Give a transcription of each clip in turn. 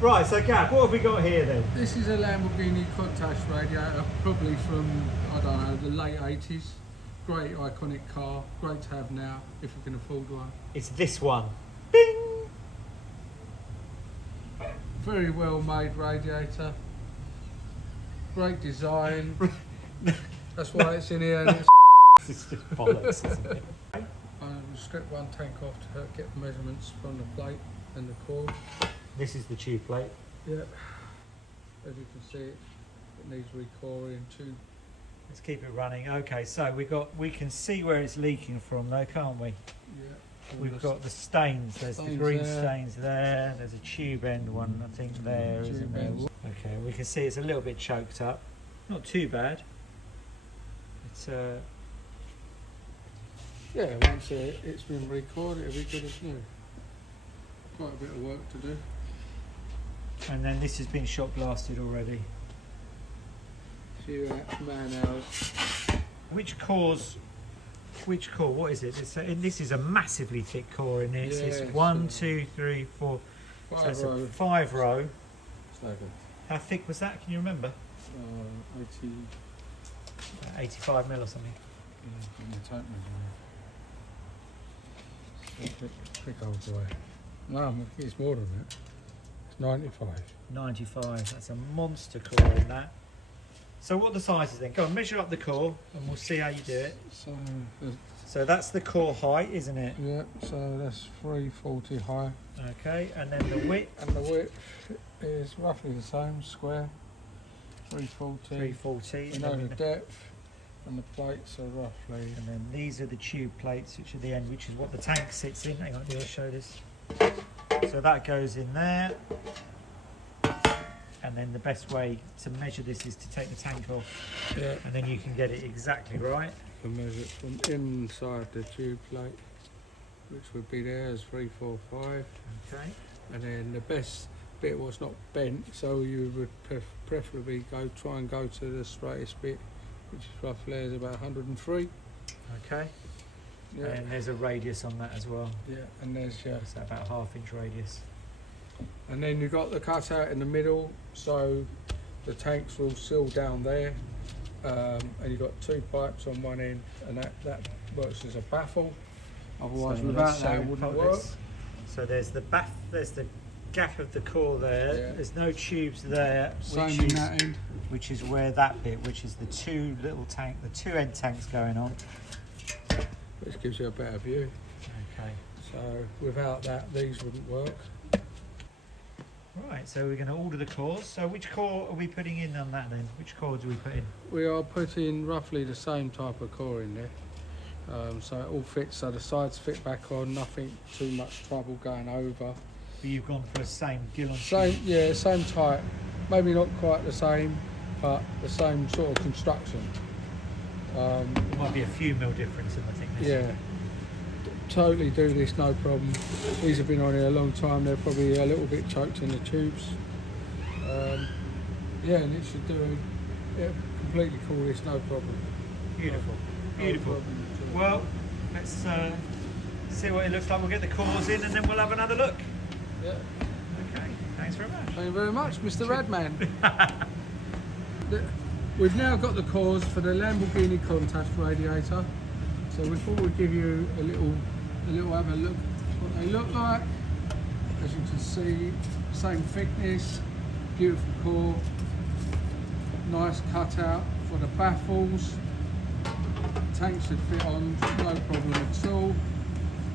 Right, so Gav, what have we got here then? This is a Lamborghini Countach Radiator, probably from, I don't know, the late 80s. Great iconic car, great to have now, if you can afford one. It's this one. Bing! Very well made radiator. Great design. That's why it's in here. And it's It's just bollocks, isn't it? strip one tank off to get the measurements from the plate and the core. This is the tube plate. Yeah. As you can see, it needs recoring too. Let's keep it running. Okay, so we can see where it's leaking from though, can't we? Yeah. We've got the stains. There's the green there. stains there. There's a tube end one, I think, there, isn't there? Okay, we can see it's a little bit choked up. Not too bad. It's yeah, once it's been recorded, it'll be good as new. Quite a bit of work to do. and then this has been shot blasted already. Few man hours. Which core? What is it? This is a massively thick core in this. Yeah, it's 1, 2, 3, 4. So it's a 5 row. How thick was that? Can you remember? 80. 85 mil or something. Yeah, the tape measure. Quick old boy. No, it's more than that. It's 95. 95. That's a monster core in that. So what are the sizes then? Go and measure up the core and we'll see how you do it. So that's the core height, isn't it? Yeah, so that's 340 high. Okay, and then the width? And the width is roughly the same, square. 340. 340. You know the depth, and the plates are roughly. And then these are the tube plates, which are the end, which is what the tank sits in. Hang on, I'll show this. So that goes in there. And then the best way to measure this is to take the tank off. Yeah. And then you can get it exactly right. You can measure it from inside the tube plate, which would be there as 345. Okay. And then the best bit was not bent, so you would preferably try and go to the straightest bit, which is roughly is about 103. Okay. Yeah. And there's a radius on that as well. Yeah, and there's It's about a 1/2 inch radius. and then you've got the cutout in the middle, so the tanks will seal down there, and you've got 2 pipes on one end, and that works as a baffle. Otherwise, So without let's that, show it wouldn't this. work. So there's the there's the gap of the core there. Yeah. There's no tubes there, Same in that end. which is where that bit, which is the 2 little tank, the 2 end tanks going on. Which gives you a better view. Okay. So without that, these wouldn't work. Right, so we're going to order the cores. So which core are we putting in on that then? Which core do we put in? We are putting roughly the same type of core in there. So it all fits, so the sides fit back on, nothing too much trouble going over. But you've gone for the same gill on Same, tube. yeah, same type. Maybe not quite the same, but the same sort of construction. There might be a few mil difference in the thickness. Yeah, totally do this, no problem. These have been on here a long time, they're probably a little bit choked in the tubes. Yeah, and it should do, completely cool this, no problem. Beautiful, No beautiful. problem at all. Well, let's see what it looks like. We'll get the cores in and then we'll have another look. Yeah. Okay, thanks very much. Thank you very much, Mr. Radman. We've now got the cores for the Lamborghini Countach Radiator. So we thought we'd give you a little have a look what they look like. As you can see, same thickness, beautiful core, nice cutout for the baffles. Tank should fit on, no problem at all,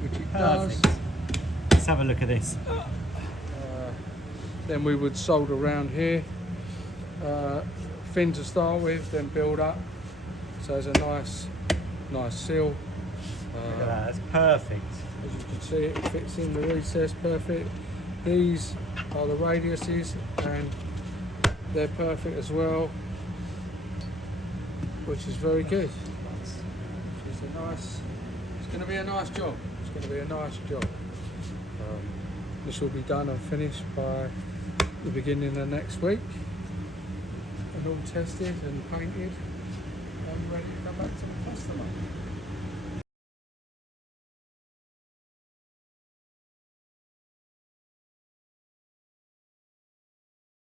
which it does. Perfect. Let's have a look at this. Then we would solder around here, thin to start with, then build up. So it's a nice seal. Look at that, that's perfect. As you can see, it fits in the recess perfect. These are the radiuses, and they're perfect as well, which is very good. It's going to be a nice job. It's going to be a nice job. This will be done and finished by the beginning of next week, and all tested and painted and ready to come back to the customer.